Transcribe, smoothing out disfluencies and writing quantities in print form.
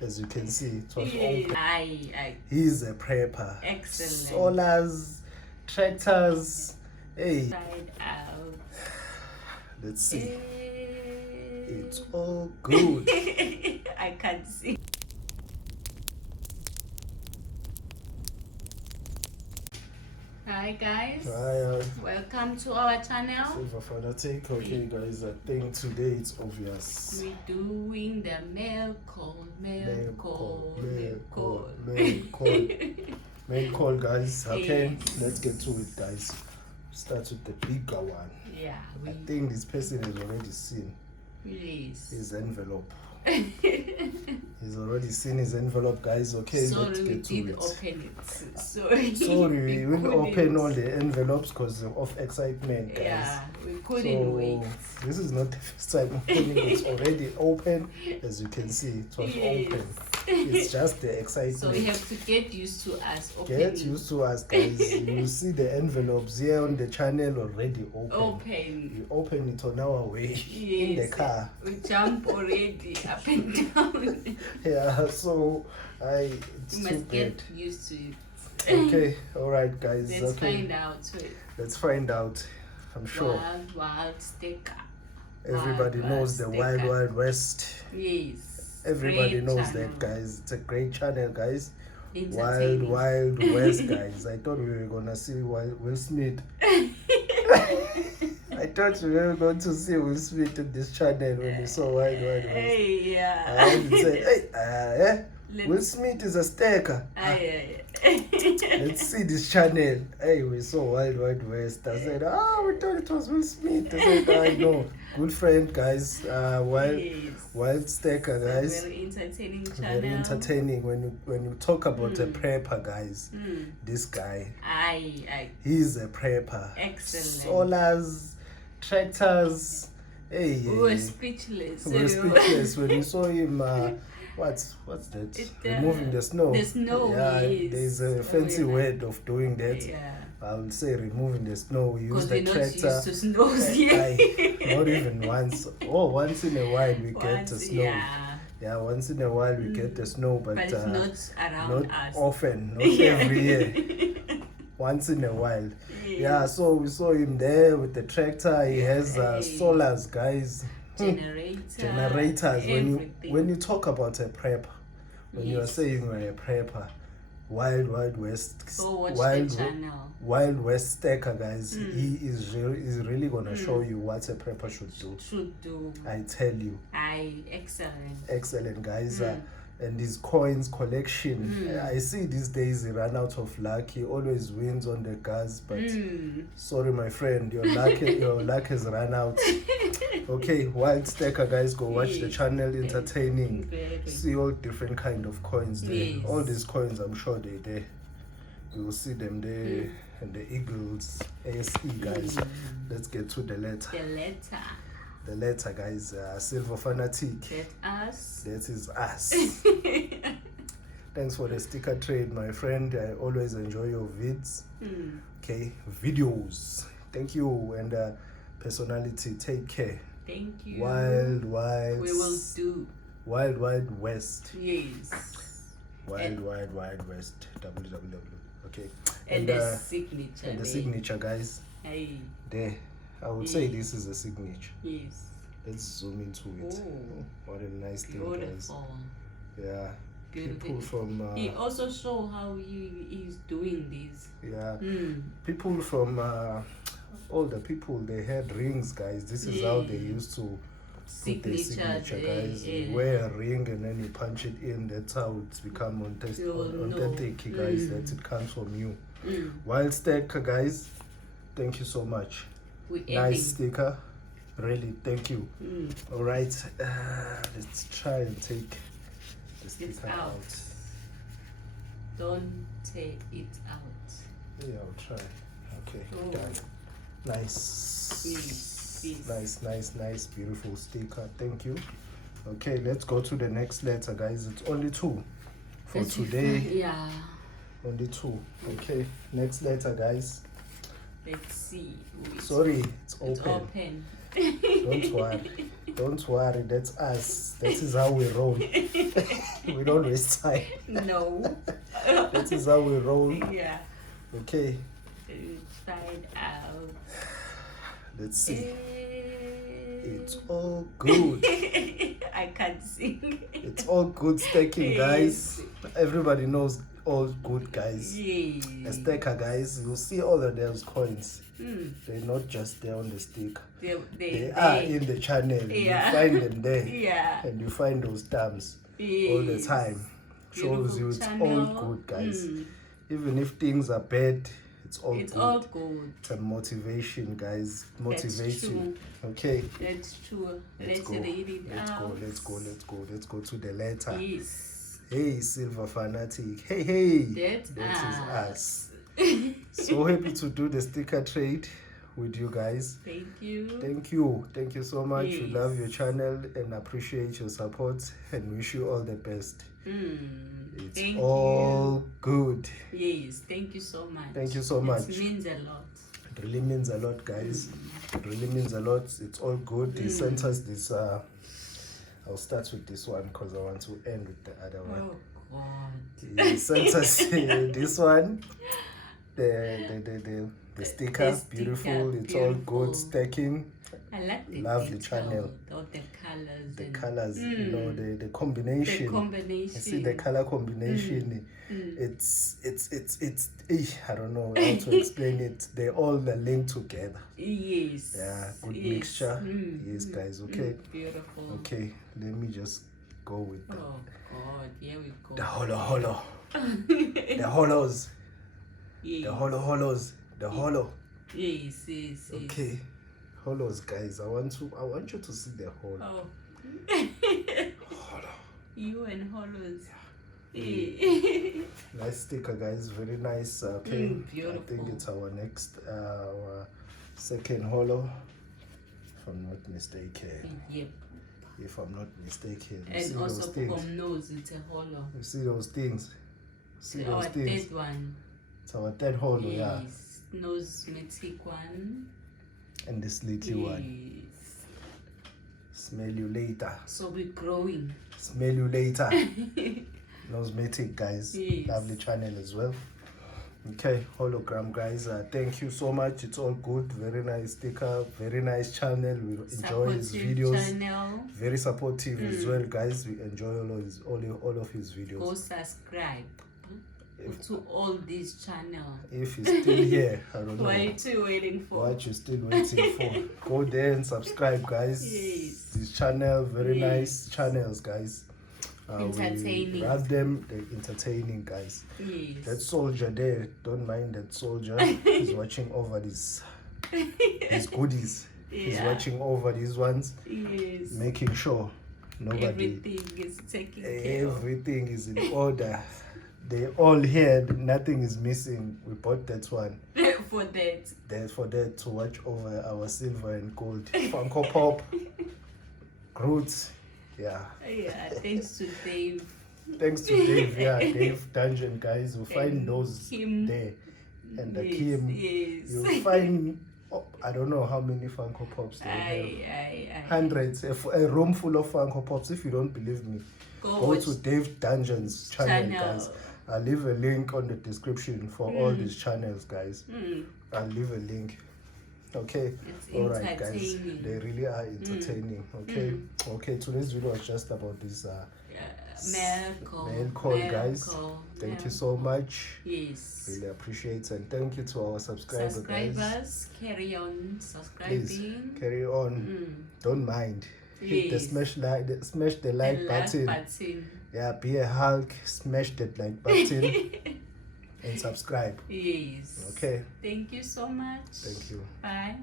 As you can see, it was Yes. open. He's a prepper. Excellent. Solars, tractors. Hey, Side out. let's see. It's all good. I can't see. Hi guys. Hi, Welcome to our channel. Silver fanatic. Okay, guys, I think today it's obvious. We're doing the mail call. Mail call, guys. Okay, Yes. let's get to it, guys. Start with the bigger one. Yeah, I think this person has already seen Yes. his envelope. He's already seen his envelope, guys. Okay, Sorry, let's we get to did it. open it. Sorry. Sorry, we will couldn't. open all the envelopes because of excitement, guys. Yeah, we couldn't wait. This is not the first time opening. It's already open. As you can see, it was Yes. open. It's just the excitement. So we have to get used to us opening. Get used to us, guys. You see the envelopes here on the channel already open. Open. We open it on our way in the Yes. car. We jump already up and down. Yeah, so We it's too must bad. get used to it. Okay, all right, guys. Let's okay, find out. let's find out. I'm sure Wild sticker. everybody Wild knows the sticker. Wild West. Yes. Everybody Great knows channel. that, guys. It's a great channel, guys. Entertaining. Wild West, guys. I thought we were gonna see Will Smith. I thought we were going to see Will Smith in this channel when we saw Wild West. Hey, yeah. I even said, hey, Will Smith is a staker. Let's see this channel. Hey, we saw Wild West. I said, we thought it was Will Smith. I said, I know. Good friend, guys. Wild staker, guys. Very entertaining channel. Very entertaining. When you talk about a prepper, guys, this guy, he's a prepper. Excellent. Solars, tractors. Hey, We were speechless. we were speechless when we saw him. What's that? Removing the snow. The snow. Yeah, Yes. there's a fancy word of doing that. Yeah. I would say removing the snow. We use Because the we're not tractor. used to snows here. Not even once. Once in a while we get the snow. Yeah. Yeah, once in a while we get the snow, but But it's not around not us. often, not every year. Once in a while. Yeah, so we saw him there with the tractor. He has solars, guys. Generators. When you talk about a prepper, when you are saying you're a prepper, Wild West, Wild West stacker, guys. He is really gonna show you what a prepper should do. I tell you. Excellent, guys. And his coins collection. I see these days he ran out of luck. He always wins on the gas, but sorry, my friend, your luck has run out. Okay, Wild Stacker, guys, go watch the channel. Entertaining. See all different kind of coins there. Yes. All these coins, I'm sure they're there. You will see them there. And the Eagles ASE, guys. Let's get to the letter. The letter, guys. Silver fanatic. That is us. Thanks for the sticker trade, my friend. I always enjoy your vids. Okay, videos. Thank you. And personality, take care. Thank you. Wild We will do. Wild West. Yes. Wild West. www. Okay. And the signature. And the signature, guys. Hey. There. I would say this is a signature. Yes. Let's zoom into it. Oh, what a nice thing, guys. beautiful. Yeah. People from he also show how he is doing this. Yeah. People from all the people, they had rings, guys. This is how they used to put their signature, guys. You wear a ring and then you punch it in. That's how it's become authentic, guys. That it comes from you. Wild Stacker, guys. Thank you so much. Nice sticker. Really, thank you. All right, let's try and take the sticker out. Don't take it out. Yeah, I'll try. Okay, done. Nice. Nice, beautiful sticker. Thank you. Okay, let's go to the next letter, guys. It's only 2 for today. Yeah. Only 2. Okay, next letter, guys. Let's see. Sorry, it's open. Don't worry. Don't worry, that's us. That is how we roll. We don't waste time. No. That is how we roll. Yeah. Okay, Inside out. let's see. Eh. It's all good. I can't sing. It's all good staking, guys. Everybody knows all good, guys. Yes. A stacker, guys, you'll see all of those coins. Mm. They're not just there on the stick. They Are in the channel. Yeah. You find them there. Yeah. And you find those terms Yes. all the time. Shows Beautiful you it's channel. all good, guys. Mm. Even if things are bad, it's all It's good. all good. It's a motivation, guys. That's Motivation. true. Okay. That's true. Let's go. read it Let's out. go. Let's go. Let's go. Let's go to the letter. Yes. Hey, Silver Fanatic. Hey, hey. That's That is us. us. So happy to do the sticker trade with you guys. Thank you. Thank you. Thank you so much. We Yes. love your channel and appreciate your support and wish you all the best. It's Thank all good. you. Yes. Thank you so much. Thank you so much. It means a lot. It really means a lot, guys. It really means a lot. It's all good. They sent us this. I'll start with this one because I want to end with the other one. Oh God. They sent us this one. The sticker, The beautiful. sticker, It's all beautiful. good stacking. I like the Love the detail, channel. all the colors. The and- colors, you know, the The combination. combination. You see the color combination. It's I don't know how to explain it. They all are linked together. Yes. Yeah, good yes. mixture. Yes, guys. Okay. Beautiful. Okay, let me just go with the, Oh God, here we go. the holo. The holos. Yes. The holos. The holo. Yes, yes, yes. Okay. Holos, guys. I want you to see the holo. Oh. Holo. You and Hollows. Nice sticker, guys. Very nice. Okay. I beautiful. think it's our next our second holo. If I'm not mistaken. Yep. If I'm not mistaken. You see And those also things. from nose, it's a hollow. You see those things. See Our those things. third one. It's our third holo, yeah. Yes. Nose-matic one. And this little one. Yes. Smell you later. So we're growing. Smell you later. Nosematic, guys. Yes. Lovely channel as well. Okay, hologram, guys. Thank you so much. It's all good. Very nice sticker. Very nice channel. We enjoy his Supportive videos. channel. Very supportive as well, guys. We enjoy all of his videos. Go subscribe to all these channels. If he's still here, I don't know What are you two waiting for? what you're still waiting for. Go there and subscribe, guys. Yes. This channel, very Yes. nice channels, guys. Entertaining. We love them. They're entertaining, guys. Yes. That soldier there, don't mind that soldier. He's watching over his goodies. He's Yeah. watching over these ones, Yes. making sure nobody, Everything is taken care of. everything is in order. They all here, nothing is missing. We bought that one. For that. For that to watch over our silver and gold. Funko Pop, Groot, yeah. Yeah, thanks to Dave. Thanks to Dave, yeah, Dave Dungeon, guys. You'll find And those Kim. there. And the Yes, Kim, yes. you'll find, I don't know how many Funko Pops they have. I Hundreds, a room full of Funko Pops. If you don't believe me, go watch to Dave Dungeon's channel, guys. I'll leave a link on the description for all these channels, guys. I'll leave a link. Okay, It's all right, guys. entertaining. They really are entertaining. Okay, okay. Today's video was just about this mail call, guys. Thank you so much. Yes. Really appreciate, and thank you to our subscribers, guys. Subscribers, carry on subscribing. Please carry on. Don't mind. Hit the Yes. smash the like The button. button. Yeah, be a Hulk. Smash that like button and subscribe. Yes. Okay. Thank you so much. Thank you. Bye.